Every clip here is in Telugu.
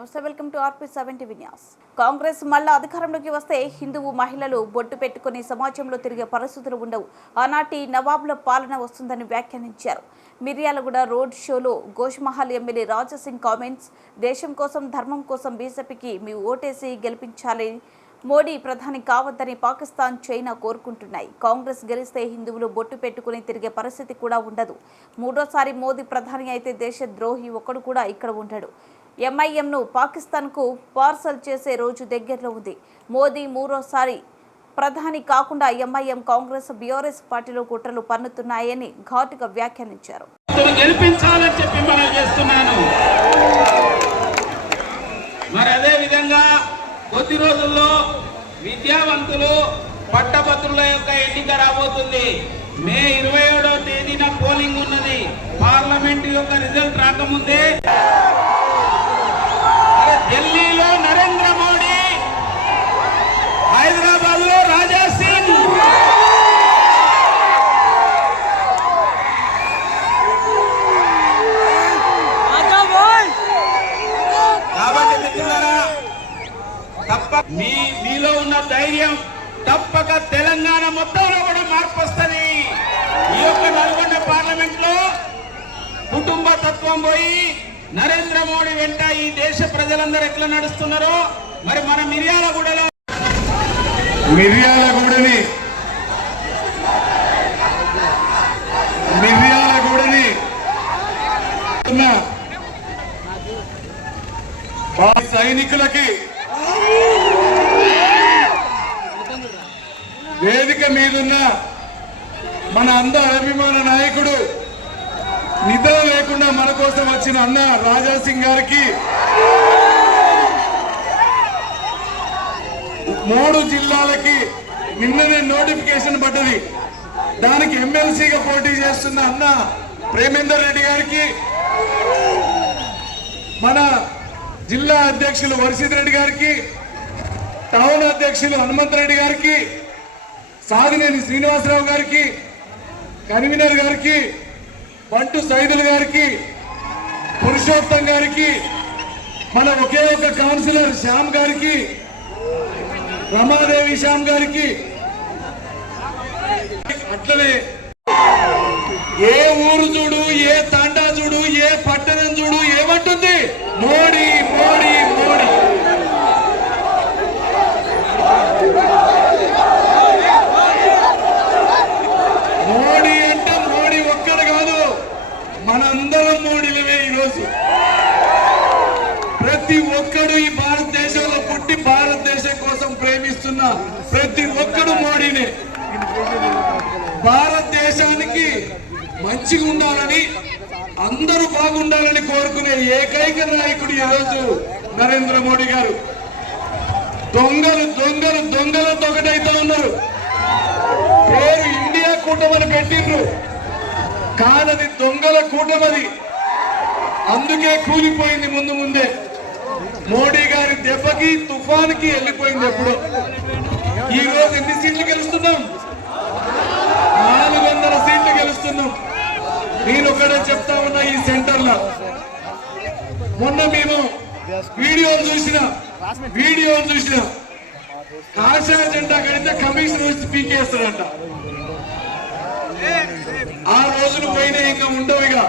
నమస్తే, welcome to RP7 TV news. Congress మళ్ళా అధికారంలోకి వస్తే హిందువు మహిళలు బొట్టు పెట్టుకుని సమాజంలో తిరిగే పరిస్థితులు ఉండవు. ఆనాటి నవాబుల పాలన వస్తుందని వ్యాఖ్యానించారు. మిర్యాలగూడ రోడ్ షోలో గోష్మహల్ ఎమ్మెల్యే రాజాసింగ్ కామెంట్స్. దేశం కోసం, ధర్మం కోసం బీజేపీకి మీ ఓటేసి గెలిపించాలని, మోడీ ప్రధాని కావద్దని పాకిస్తాన్, చైనా కోరుకుంటున్నాయి. కాంగ్రెస్ గెలిస్తే హిందువులు బొట్టు పెట్టుకుని తిరిగే పరిస్థితి కూడా ఉండదు. మూడోసారి మోదీ ప్రధాని అయితే దేశ ద్రోహి ఒక్కడు కూడా ఇక్కడ ఉండడు. ఎంఐఎంను పాకిస్తాన్కు పార్సల్ చేసే రోజు దగ్గరలో ఉంది. మోదీ మూడోసారి ప్రధాని కాకుండా ఎంఐఎం, కాంగ్రెస్, బీఆర్ఎస్ పార్టీలో కుట్రలు పన్నుతున్నాయని ఘాటుగా వ్యాఖ్యానించారు. కొద్ది రోజుల్లో విద్యావంతులు పట్టభద్రుల యొక్క ఎన్నిక రాబోతుంది. మే 27వ తేదీన పోలింగ్ ఉన్నది. పార్లమెంట్ యొక్క రిజల్ట్ రాకముందే ఢిల్లీలో నరేంద్ర మోడీ, హైదరాబాద్ లో రాజా సింగ్. కాబట్టి మిత్రులారా, మీలో ఉన్న ధైర్యం తప్పక తెలంగాణ మొత్తంలో కూడా మార్పు వస్తుంది. ఈ యొక్క నల్గొండ పార్లమెంట్ లో కుటుంబ తత్వం పోయి నరేంద్ర మోడీ వెంట ఈ దేశ ప్రజలందరూ ఎట్లా నడుస్తున్నారో మరి మన మిర్యాలగూడని సైనికులకి వేదిక మీదున్న మన అందరి అభిమాన నాయకుడు, నిద్ర లేకుండా మన కోసం వచ్చిన అన్న రాజాసింగ్ గారికి 3 జిల్లాలకి నిన్ననే నోటిఫికేషన్ పడ్డది. దానికి ఎమ్మెల్సీగా పోటీ చేస్తున్న అన్న ప్రేమేందర్ రెడ్డి గారికి, మన జిల్లా అధ్యక్షులు వర్షిత్ రెడ్డి గారికి, టౌన్ అధ్యక్షులు హనుమంతరెడ్డి గారికి, సాగినేని శ్రీనివాసరావు గారికి, కన్వీనర్ గారికి, బంటు సైదుల్ గారికి, పురుషోత్తం గారికి, మన ఒకే ఒక కౌన్సిలర్ శ్యామ్ గారికి, రమాదేవి శ్యామ్ గారికి, అట్లనే ఏ ఊరు చూడు, ఏ తాండా చూడు, ఏ పట్టణం చూడు ఏమంటుంది? మోడీ మోడీ మోడీ. మోడీ అంటే మోడీ ఒక్కడు కాదు, మనందరం మోడీలమే. ఈరోజు ప్రతి ఒక్కడు ఈ భారతదేశంలో పుట్టి భారతదేశం కోసం ప్రేమిస్తున్న ప్రతి ఒక్కడు మోడీనే. భారతదేశానికి మంచిగా ఉండాలని, అందరూ బాగుండాలని కోరుకునే ఏకైక నాయకుడు ఈరోజు నరేంద్ర మోడీ గారు. దొంగలు దొంగలు దొంగలతో ఒకటైతే ఉన్నారు. పేరు ఇండియా కూటమని పెట్టిండ్రు, కానది దొంగల కూటమది. అందుకే కూలిపోయింది ముందు ముందే. మోడీ గారి దెబ్బకి, తుఫాన్కి వెళ్ళిపోయింది ఎప్పుడు. ఈ రోజు ఎన్ని సీట్లు గెలుస్తున్నాం? 400 సీట్లు గెలుస్తున్నాం. నేను ఒకటే చెప్తా ఉన్నా, ఈ సెంటర్ లో మొన్న మేము వీడియోలు చూసిన కాషాయ జెండా కడితే కమిషన్ వచ్చి పీకేస్తాడంట. ఆ రోజులు పోయినా ఇంకా ఉండవుగా.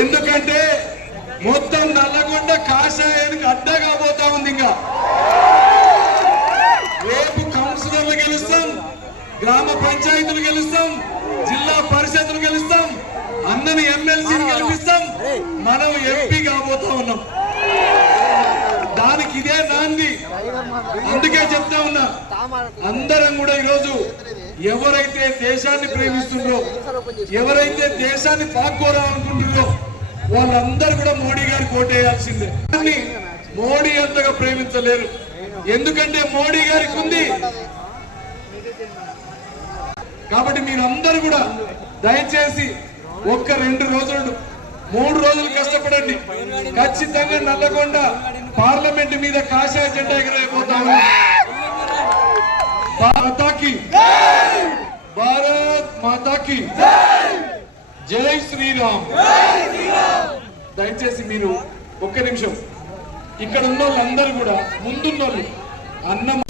ఎందుకంటే మొత్తం నల్లగొండ కాషాయానికి అడ్డా కాబోతా ఉంది. ఇంకా రేపు కౌన్సిలర్లు గెలుస్తాం, గ్రామ పంచాయతీలు గెలుస్తాం, జిల్లా పరిషత్లు గెలుస్తాం, అన్నని ఎమ్మెల్సీని గెలిపిస్తాం, మనం ఎంపీ కాబోతా ఉన్నాం. దానికి ఇదే నాంది. అందుకే చెప్తా ఉన్నా, అందరం కూడా ఈరోజు ఎవరైతే దేశాన్ని ప్రేమిస్తుండ్రో, ఎవరైతే దేశాన్ని పాక్కోరాలనుకుంటున్నారో వాళ్ళందరూ కూడా మోడీ గారికి ఓటేయాల్సిందే. కానీ మోడీ అంతగా ప్రేమించలేరు. ఎందుకంటే మోడీ గారికి ఉంది. కాబట్టి మీరందరూ కూడా దయచేసి 1-2 రోజులు, 3 రోజులు కష్టపడండి. ఖచ్చితంగా నల్లగొండ పార్లమెంట్ మీద కాషాయ జెండా ఎగరైపోతాము. భారత్ మాతాకి జై శ్రీరామ్. దయచేసి మీరు 1 నిమిషం ఇక్కడ ఉన్న వాళ్ళందరూ కూడా ముందున్నోళ్ళు అన్నం